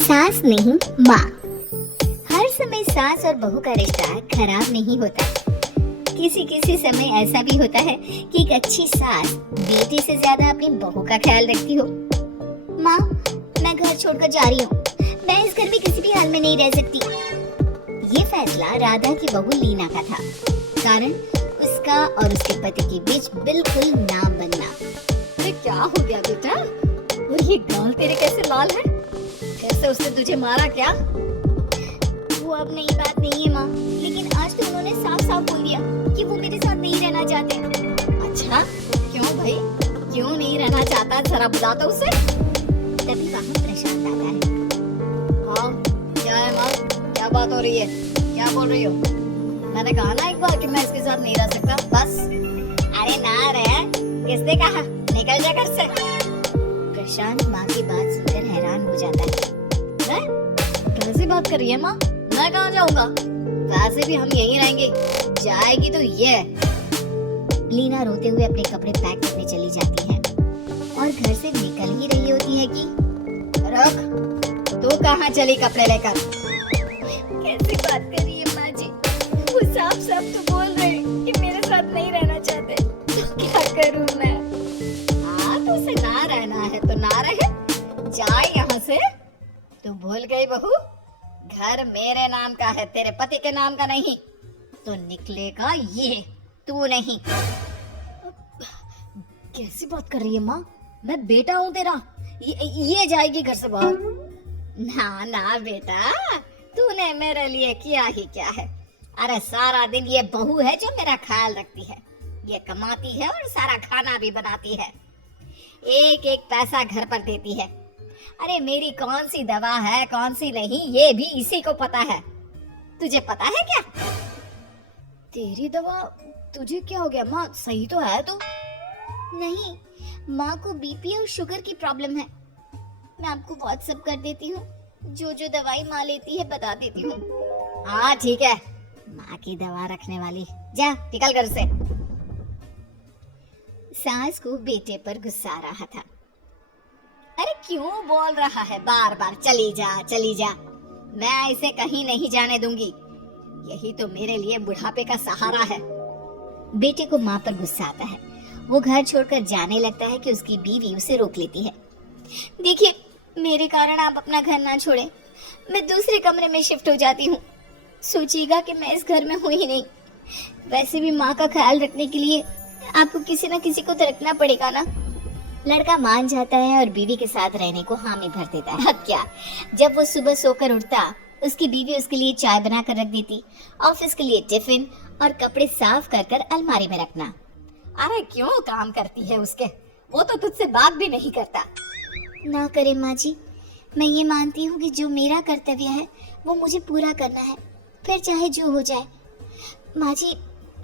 सास नहीं माँ। हर समय सास और बहू का रिश्ता खराब नहीं होता। किसी किसी समय ऐसा भी होता है कि एक अच्छी सास बेटे से ज्यादा अपनी बहू का ख्याल रखती हो। माँ, मैं घर छोड़कर जा रही हूँ। मैं इस घर में किसी भी हाल में नहीं रह सकती। ये फैसला राधा की बहू लीना का था। कारण उसका और उसके पति के बीच बिल्कुल ना बनना। अरे क्या हो गया बेटा? और ये गाल तेरे कैसे लाल है? कैसे उसने तुझे मारा क्या? वो अब नई बात नहीं है माँ, लेकिन आज तो उन्होंने साफ साफ बोल दिया कि वो मेरे साथ नहीं रहना चाहते। अच्छा, क्यों भाई? क्यों नहीं रहना चाहता, जरा बता तो उसे। तभी वहाँ प्रशांत आता है। हाँ, क्या है माँ? क्या बात हो रही है? क्या बोल रही हो? मैंने कहा ना एक बार कि मैं इसके साथ नहीं रह सकता, बस। अरे ना रे, किसने कहा? निकल जा घर से। प्रशांत माँ की बात सुनकर हैरान हो जाता है। कैसी बात कर रही है माँ? मैं कहाँ जाऊँगा? वैसे भी हम यहीं रहेंगे। जाएगी तो ये। लीना रोते हुए अपने कपड़े पैक करने चली जाती है और घर से निकल ही रही होती है कि रुक, तू कहाँ चली कपड़े लेकर? कैसी बात कर रही है माँ जी? वो साफ साफ तो बोल रहे हैं कि मेरे साथ नहीं रहना चाहते। तो क्या करूँ मैं? हाँ, तो उसे ना रहना है तो ना रहे। जाए यहाँ से। तू भूल गई बहू, घर मेरे नाम का है, तेरे पति के नाम का नहीं। तो निकलेगा ये, तू नहीं। कैसी बात कर रही है माँ? मैं बेटा हूँ तेरा। ये जाएगी घर से बाहर। ना ना बेटा, तूने मेरे लिए किया ही क्या है? अरे सारा दिन ये बहू है जो मेरा ख्याल रखती है। ये कमाती है और सारा खाना भी बनाती है। एक एक पैसा घर पर देती है। अरे मेरी कौन सी दवा है कौन सी नहीं, ये भी इसी को पता है। तुझे पता है क्या? तेरी दवा? तुझे क्या हो गया माँ? सही तो है तू? नहीं, माँ को बीपी और शुगर की प्रॉब्लम है। मैं आपको व्हाट्सएप कर देती हूँ। जो जो दवाई माँ लेती है बता देती हूँ। हाँ ठीक है, माँ की दवा रखने वाली। जा निकल घर से। सास को बेटे पर गुस्सा आ रहा था। अरे क्यों बोल रहा है बार बार चली जा चली जा? मैं इसे कहीं नहीं जाने दूंगी। यही तो मेरे लिए बुढ़ापे का सहारा है। बेटे को माँ पर गुस्सा आता है। वो घर छोड़कर जाने लगता है कि उसकी बीवी उसे रोक लेती है। देखिए, मेरे कारण आप अपना घर ना छोड़ें। मैं दूसरे कमरे में शिफ्ट हो जाती हूँ। सोचिएगा कि मैं इस घर में हूँ ही नहीं। वैसे भी माँ का ख्याल रखने के लिए आपको किसी न किसी को तो रखना पड़ेगा ना। लड़का मान जाता है और बीवी के साथ रहने को हामी भर देता है। अब क्या, जब वो सुबह सोकर उठता, उसकी बीवी उसके लिए चाय बना कर रख देती, ऑफिस के लिए टिफिन और कपड़े साफ कर कर अलमारी में रखना। अरे क्यों काम करती है उसके? वो तो तुझसे बात भी नहीं करता। ना करे माँ जी, मैं ये मानती हूँ कि जो मेरा कर्तव्य है वो मुझे पूरा करना है, फिर चाहे जो हो जाए। माँ जी,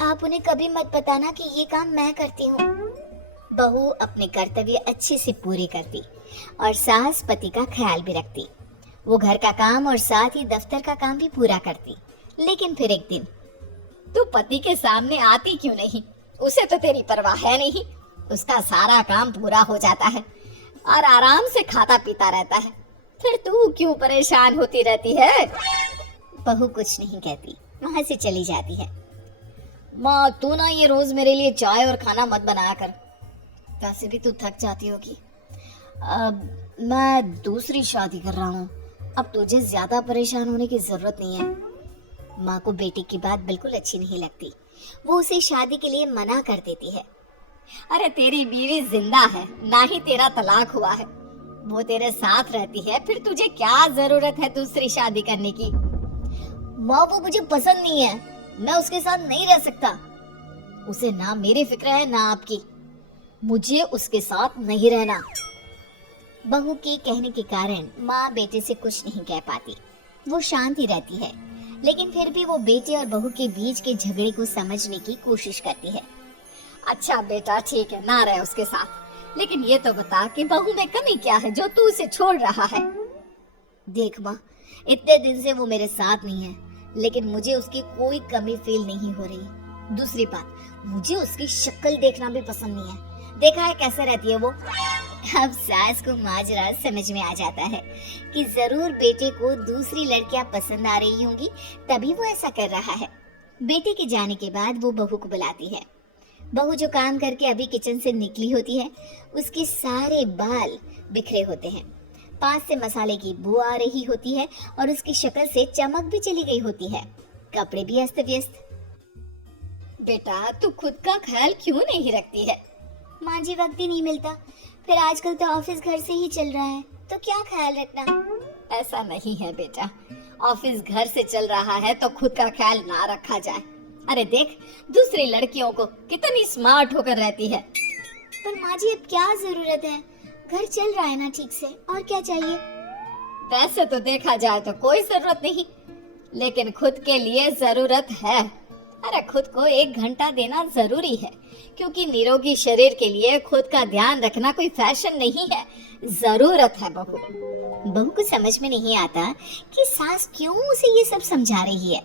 आप उन्हें कभी मत बताना कि ये काम मैं करती हूँ। बहू अपने कर्तव्य अच्छे से पूरे करती और सास पति का ख्याल भी रखती। वो घर का काम और साथ ही दफ्तर का काम भी पूरा करती। लेकिन फिर एक दिन, तू पति के सामने आती क्यों नहीं? उसे तो तेरी परवाह है नहीं। उसका सारा काम पूरा हो जाता है और आराम से खाता पीता रहता है। फिर तू क्यों परेशान होती रहती है? बहू कुछ नहीं कहती, वहां से चली जाती है। माँ, तू ना ये रोज मेरे लिए चाय और खाना मत बनाया कर। वैसे भी तू थक जाती होगी। अब मैं दूसरी शादी कर रहा हूँ। अब तुझे ज्यादा परेशान होने की जरूरत नहीं है। माँ को बेटी की बात बिल्कुल अच्छी नहीं लगती। वो उसे शादी के लिए मना कर देती है। अरे तेरी बीवी जिंदा है, ना ही तेरा तलाक हुआ है। वो तेरे साथ रहती है, फिर तुझे क्या जरूरत है दूसरी शादी करने की? माँ, वो मुझे पसंद नहीं है। मैं उसके साथ नहीं रह सकता। उसे ना मेरी फिक्र है ना आपकी। मुझे उसके साथ नहीं रहना। बहू के कहने के कारण माँ बेटे से कुछ नहीं कह पाती। वो शांत ही रहती है, लेकिन फिर भी वो बेटे और बहू के बीच के झगड़े को समझने की कोशिश करती है। अच्छा बेटा ठीक है, ना रहे उसके साथ, लेकिन ये तो बता कि बहू में कमी क्या है जो तू उसे छोड़ रहा है? देख माँ, इतने दिन से वो मेरे साथ नहीं है, लेकिन मुझे उसकी कोई कमी फील नहीं हो रही। दूसरी बात, मुझे उसकी शक्ल देखना भी पसंद नहीं है। देखा है कैसे रहती है वो। अब सास को माजरा समझ में आ जाता है कि जरूर बेटे को दूसरी लड़कियां पसंद आ रही होंगी, तभी वो ऐसा कर रहा है। बेटे के जाने के बाद वो बहू को बुलाती है। बहू जो काम करके अभी किचन से निकली होती है, उसके सारे बाल बिखरे होते हैं, पास से मसाले की बू आ रही होती है और उसकी शक्ल से चमक भी चली गई होती है, कपड़े भी अस्त व्यस्त। बेटा तू खुद का ख्याल क्यों नहीं रखती है? माँ जी, वक्त ही नहीं मिलता, फिर आजकल तो ऑफिस घर से ही चल रहा है, तो क्या ख्याल रखना। ऐसा नहीं है बेटा, ऑफिस घर से चल रहा है तो खुद का ख्याल ना रखा जाए। अरे देख, दूसरी लड़कियों को कितनी स्मार्ट होकर रहती है। पर माँ जी, अब क्या जरूरत है, घर चल रहा है ना ठीक से, और क्या चाहिए। वैसे तो देखा जाए तो कोई जरूरत नहीं, लेकिन खुद के लिए जरूरत है। अरे खुद को 1 घंटा देना जरूरी है, क्योंकि निरोगी शरीर के लिए खुद का ध्यान रखना कोई फैशन नहीं है, जरूरत है। बहू को समझ में नहीं आता कि सास क्यों उसे ये सब समझा रही है,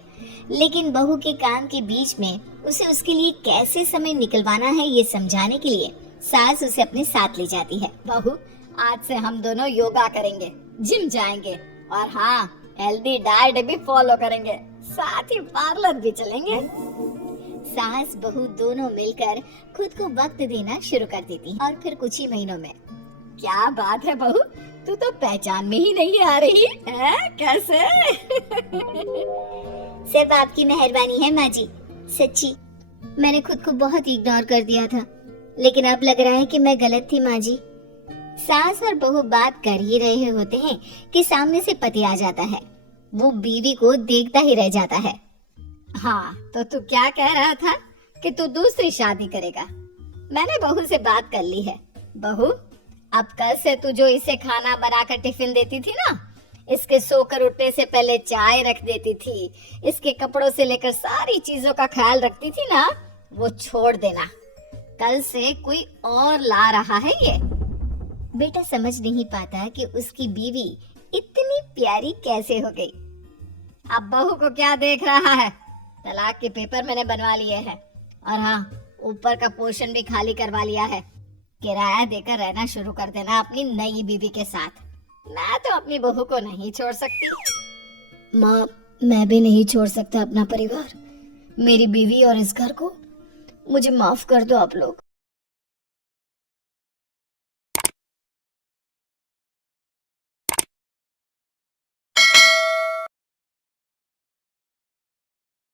लेकिन बहू के काम के बीच में उसे उसके लिए कैसे समय निकलवाना है ये समझाने के लिए सास उसे अपने साथ ले जाती है। बहू, आज से हम दोनों योगा करेंगे, जिम जाएंगे और हाँ, हेल्दी डाइट भी फॉलो करेंगे, साथ ही पार्लर भी चलेंगे। सास बहू दोनों मिलकर खुद को वक्त देना शुरू कर देती हैं और फिर कुछ ही महीनों में। क्या बात है बहू, तू तो पहचान में ही नहीं आ रही है, कैसे? सिर्फ आपकी मेहरबानी है माँ जी, सच्ची। मैंने खुद को बहुत इग्नोर कर दिया था, लेकिन अब लग रहा है कि मैं गलत थी माँ जी। सास और बहू बात कर ही रहे होते हैं कि सामने से पति आ जाता है। वो बीवी को देखता ही रह जाता है। हाँ, तो तू क्या कह रहा था कि तू दूसरी शादी करेगा? मैंने बहू से बात कर ली है। बहू, अब कल से तू जो इसे खाना बनाकर टिफिन देती थी ना, इसके सोकर उठने से पहले चाय रख देती थी, इसके कपड़ों से लेकर सारी चीजों का ख्याल रखती थी ना, वो छोड़ देना। कल से कोई और ला रहा है ये। बेटा समझ नहीं पाता कि उसकी बीवी इतनी प्यारी कैसे हो गई। अब बहू को क्या देख रहा है? तलाक के पेपर मैंने बनवा लिए हैं और हाँ, ऊपर का पोर्शन भी खाली करवा लिया है। किराया देकर रहना शुरू कर देना अपनी नई बीवी के साथ। मैं तो अपनी बहू को नहीं छोड़ सकती। माँ, मैं भी नहीं छोड़ सकता अपना परिवार, मेरी बीवी और इस घर को। मुझे माफ कर दो आप लोग।